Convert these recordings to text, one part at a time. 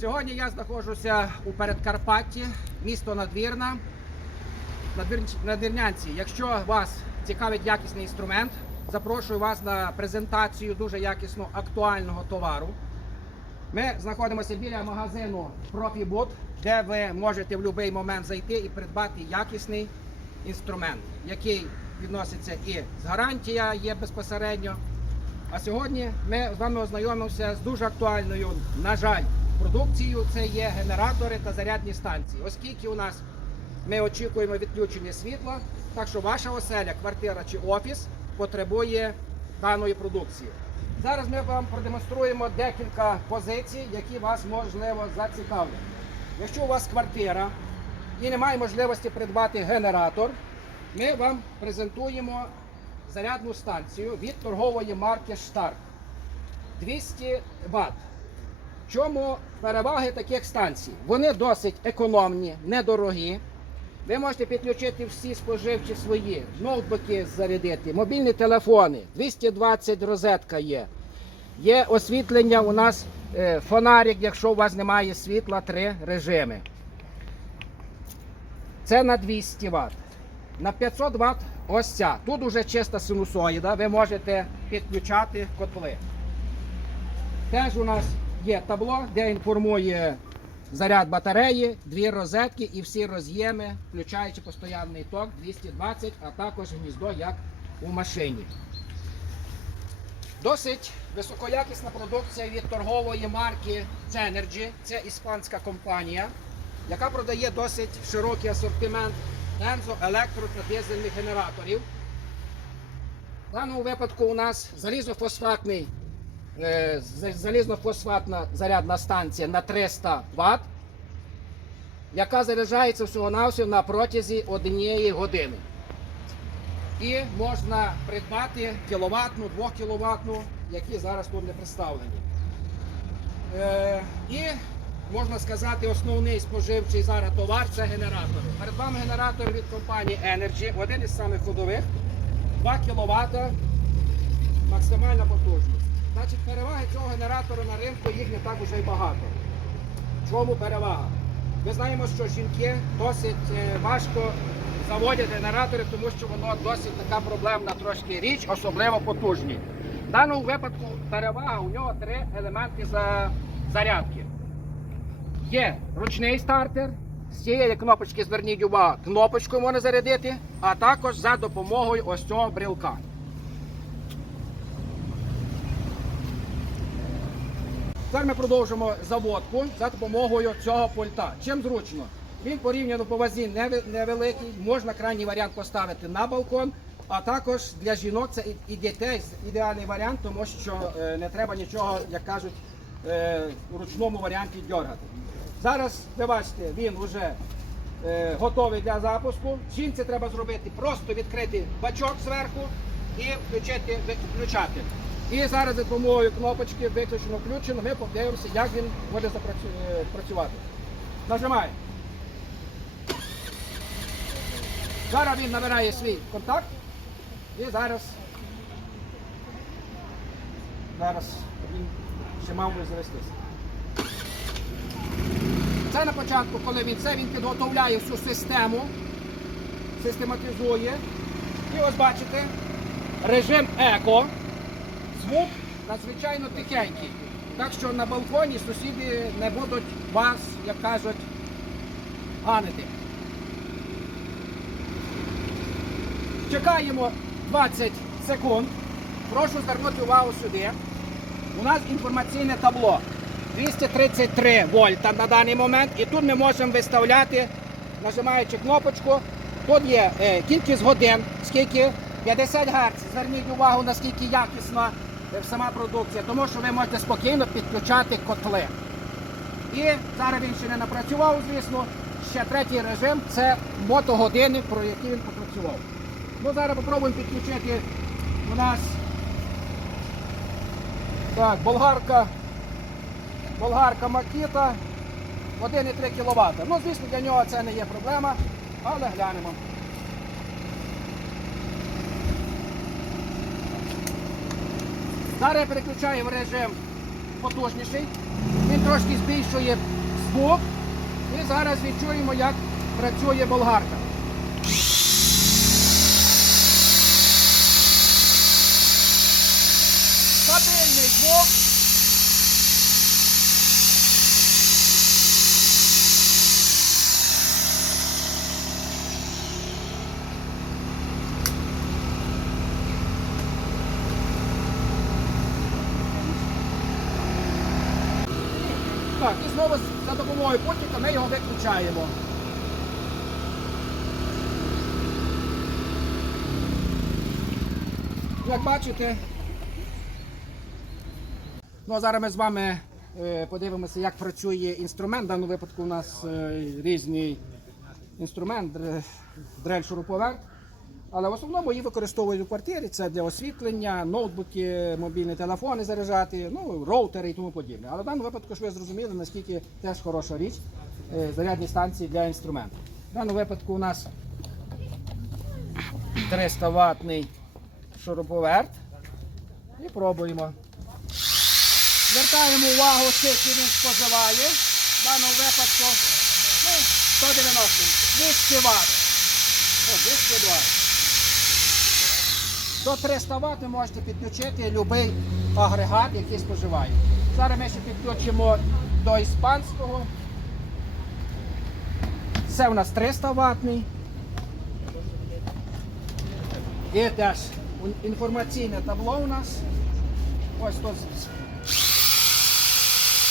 Сьогодні я знаходжуся у Передкарпатті, місто Надвірна, Надвір- Надвірнянці. Якщо вас цікавить якісний інструмент, запрошую вас на презентацію дуже якісно актуального товару. Ми знаходимося біля магазину Profibot, де ви можете в будь-який момент зайти і придбати якісний інструмент, який відноситься і з гарантія є безпосередньо. А сьогодні ми з вами ознайомимося з дуже актуальною, на жаль, продукцією. Це є генератори та зарядні станції. Оскільки у нас ми очікуємо відключення світла, так що ваша оселя, квартира чи офіс потребує даної продукції. Зараз ми вам продемонструємо декілька позицій, які вас можливо зацікавлять. Якщо у вас квартира і немає можливості придбати генератор, ми вам презентуємо зарядну станцію від торгової марки Stark 200 Вт. Чому переваги таких станцій? Вони досить економні, недорогі. Ви можете підключити всі споживчі свої ноутбуки зарядити, мобільні телефони, 220 розетка є. Є освітлення у нас е, фонарик, якщо у вас немає світла, три режими. Це на 200 Вт. На 500 Вт ось ця. Тут уже чиста синусоїда, ви можете підключати котли. Теж у нас є табло, де інформує заряд батареї, дві розетки і всі роз'єми, включаючи постоянний ток 220, а також гніздо, як у машині. Досить високоякісна продукція від торгової марки Zenergy. Це іспанська компанія, яка продає досить широкий асортимент ензо, електро та дизельних генераторів. В даному випадку у нас залізофосфатний, залізнофосфатна зарядна станція на 300 Вт, яка заряджається всього-навсього на протязі однієї години. І можна придбати кіловатну, 2 кіловатну, які зараз тут не представлені. Е, і можна сказати, основний споживчий зараз товар це генератор. Перед вами генератор від компанії Energy, один із самих ходових, 2 кВт, максимальна потужність. Значить, переваги цього генератора на ринку їх не так уже й багато. Чому перевага? Ми знаємо, що жінки досить е, важко заводять генератори, тому що воно досить така проблемна трошки річ, особливо потужні. В даному випадку перевага у нього три елементи за зарядки. Є ручний стартер, з цієї кнопочки зверніть увагу, кнопочкою можна зарядити, а також за допомогою ось цього брілка. Тепер ми продовжимо заводку за допомогою цього пульта. Чим зручно? Він порівняно по вазі невеликий, можна крайній варіант поставити на балкон, а також для жінок це і- дітей ідеальний варіант, тому що е, не треба нічого, як кажуть, е, у ручному варіанті дергати. Зараз, ви бачите, він вже е, готовий для запуску. Жінці треба зробити просто відкрити бачок зверху і включити, виключати. І зараз за допомогою кнопочки виключено включено, ми подивимося, як він буде е, працювати. Нажимаємо. Зараз він набирає свій контакт. І зараз. Зараз він ще мав би завестися. Це на початку, коли він це, він підготовляє всю систему, систематизує. І ось бачите, режим еко. Звук надзвичайно тихенький. Так що на балконі сусіди не будуть вас, як кажуть, ганити. Чекаємо 20 секунд. Прошу звернути увагу сюди. У нас інформаційне табло 233 вольта на даний момент. І тут ми можемо виставляти, нажимаючи кнопочку. Тут є е, кількість годин, скільки 50 Гц. Зверніть увагу, наскільки якісна сама продукція, тому що ви можете спокійно підключати котли. І зараз він ще не напрацював, звісно. Ще третій режим це мотогодини, про які він попрацював. Ну, зараз спробуємо підключити у нас так, болгарка, болгарка Макіта 1,3 кВт. Ну, звісно, для нього це не є проблема, але глянемо. Зараз я переключаю в режим потужніший. Він трошки збільшує звук. І зараз відчуємо, як працює болгарка. Стабільний звук. Так, і знову за допомогою пультика ми його виключаємо. Як бачите, ну а зараз ми з вами е, подивимося, як працює інструмент. В даному випадку у нас е, різний інструмент, др- дрель шуруповерт. Але в основному її використовують у квартирі. Це для освітлення, ноутбуки, мобільні телефони заряджати, ну, роутери і тому подібне. Але в даному випадку, щоб ви зрозуміли, наскільки теж хороша річ е, зарядні станції для інструменту. В даному випадку у нас 300 ватний шуруповерт. І пробуємо. Звертаємо увагу, скільки він споживає. В даному випадку ну, 190, 200 Вт. О, 220. До 300 Вт ви можете підключити будь-який агрегат, який споживає. Зараз ми ще підключимо до іспанського. Це у нас 300 ватний. І теж інформаційне табло у нас. Ось тут.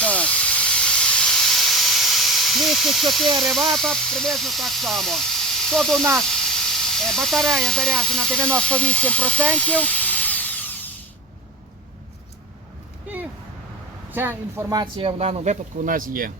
Так. 204 Вт, приблизно так само. Тут у нас батарея заряджена 98%. І ця інформація в даному випадку у нас є.